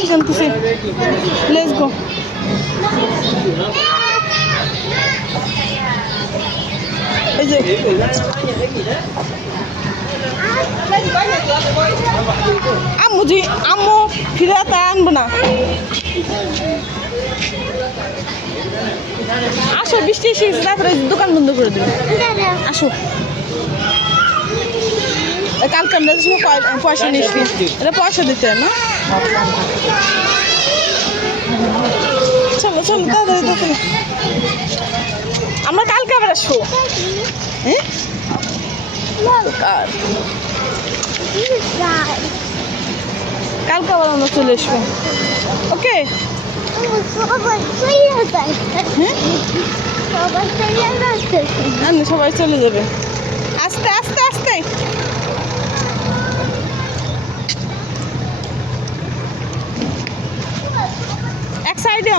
টানতেছি টানতেছি let's go এই যে আম্মু ফিরে আনবো না আসো বৃষ্টি এসে গেছে তারপরে দোকান বন্ধ করে দেবে আসো কালকে আমরা পয়সা নিচ্ছি এটা পয়সা দিতে হয় না চলো চলো তাড়াতাড়ি তাড়াতাড়ি আমরা কালকে আবার আসবো হ্যাঁ কালকে আবার আমরা চলে আসবো ওকে সবাই চলে যাবে আস্তে আস্তে আস্তে এক সাইডে